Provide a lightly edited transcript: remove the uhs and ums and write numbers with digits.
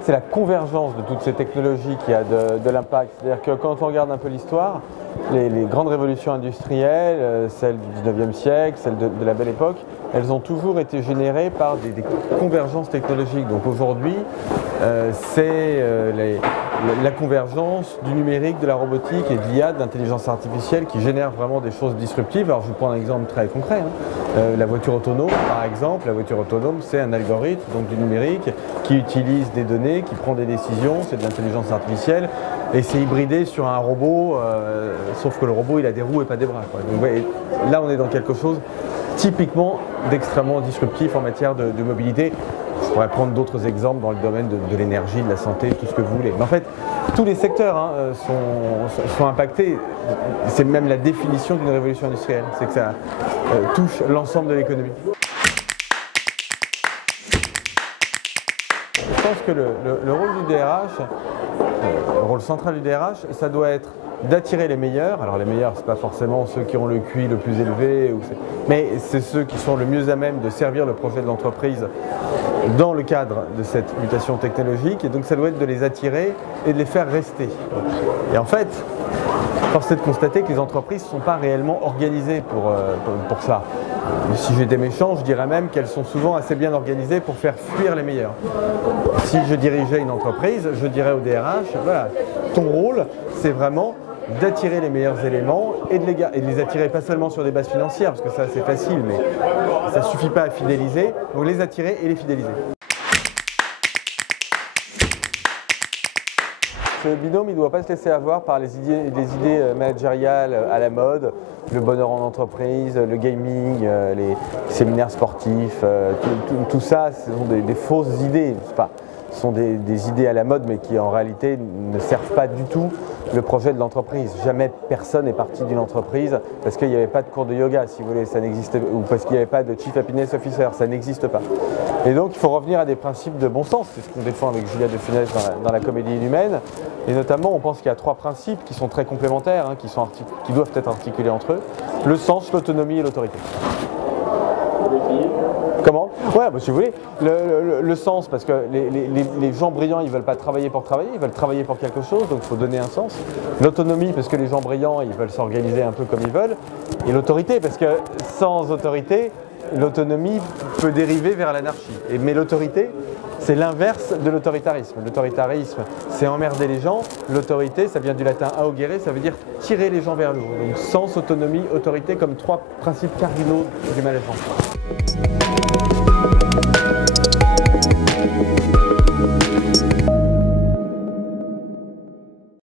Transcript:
fait, c'est la convergence de toutes ces technologies qui a de l'impact. C'est-à-dire que quand on regarde un peu l'histoire, les grandes révolutions industrielles, celles du 19e siècle, celles de la Belle Époque, elles ont toujours été générées par des convergences technologiques. Donc aujourd'hui, c'est la convergence du numérique, de la robotique et de l'IA, de l'intelligence artificielle qui génère vraiment des choses disruptives. Alors je vous prends un exemple très concret. La voiture autonome, par exemple, la voiture autonome, c'est un algorithme donc du numérique qui utilise des données, qui prend des décisions, c'est de l'intelligence artificielle et c'est hybridé sur un robot, sauf que le robot il a des roues et pas des bras, quoi. Donc ouais, là on est dans quelque chose typiquement d'extrêmement disruptif en matière de mobilité. Je pourrais prendre d'autres exemples dans le domaine de l'énergie, de la santé, tout ce que vous voulez. Mais en fait, tous les secteurs sont impactés. C'est même la définition d'une révolution industrielle, c'est que ça touche l'ensemble de l'économie. Je pense que le rôle du DRH, le rôle central du DRH, ça doit être d'attirer les meilleurs. Alors les meilleurs, ce n'est pas forcément ceux qui ont le QI le plus élevé, mais c'est ceux qui sont le mieux à même de servir le projet de l'entreprise dans le cadre de cette mutation technologique. Et donc ça doit être de les attirer et de les faire rester. Et en fait, force est de constater que les entreprises ne sont pas réellement organisées pour ça. Si j'étais méchant, je dirais même qu'elles sont souvent assez bien organisées pour faire fuir les meilleurs. Si je dirigeais une entreprise, je dirais au DRH, voilà, ton rôle, c'est vraiment d'attirer les meilleurs éléments et de les attirer pas seulement sur des bases financières, parce que ça c'est facile, mais ça ne suffit pas à fidéliser, donc les attirer et les fidéliser. Ce binôme, il ne doit pas se laisser avoir par les idées managériales à la mode, le bonheur en entreprise, le gaming, les séminaires sportifs, tout ça, ce sont des fausses idées. Ce sont des idées à la mode, mais qui en réalité ne servent pas du tout le projet de l'entreprise. Jamais personne n'est parti d'une entreprise parce qu'il n'y avait pas de cours de yoga, si vous voulez, ça n'existe, ou parce qu'il n'y avait pas de Chief Happiness Officer, ça n'existe pas. Et donc il faut revenir à des principes de bon sens, c'est ce qu'on défend avec Julia de Funès dans la comédie inhumaine. Et notamment, on pense qu'il y a trois principes qui sont très complémentaires, qui doivent être articulés entre eux: le sens, l'autonomie et l'autorité. Comment? Ouais, bah, si vous voulez, le sens, parce que les gens brillants, ils ne veulent pas travailler pour travailler, ils veulent travailler pour quelque chose, donc il faut donner un sens. L'autonomie, parce que les gens brillants, ils veulent s'organiser un peu comme ils veulent. Et l'autorité, parce que sans autorité, l'autonomie peut dériver vers l'anarchie. Mais l'autorité, c'est l'inverse de l'autoritarisme. L'autoritarisme, c'est emmerder les gens. L'autorité, ça vient du latin augere, ça veut dire tirer les gens vers le haut. Donc sens, autonomie, autorité comme trois principes cardinaux du management.